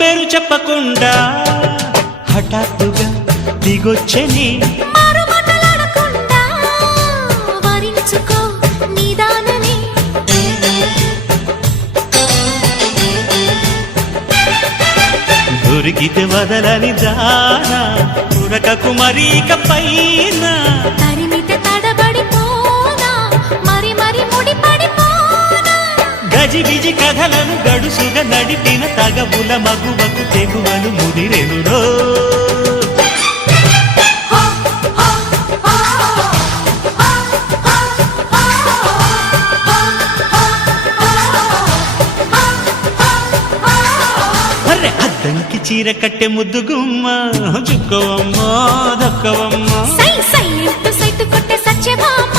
పేరు చెప్పకుండా హఠాత్తుగా దిగొచ్చని దొరికితే వదలని జానా ఉరకకు మరీక పైన తరిమితే తడబడిపోనా మరి మరి ముడిపడిపోనా గజిబిజి కథలను గడుసుగా నడిపిన తగవుల మగువకు తెగువలు ముదిరెనురో అద్దంకి చీర కట్టె ముద్దు గుమ్మ చుక్కవమ్మ దక్కవమ్మ సై సై సైటు కొట్టే సత్యభామ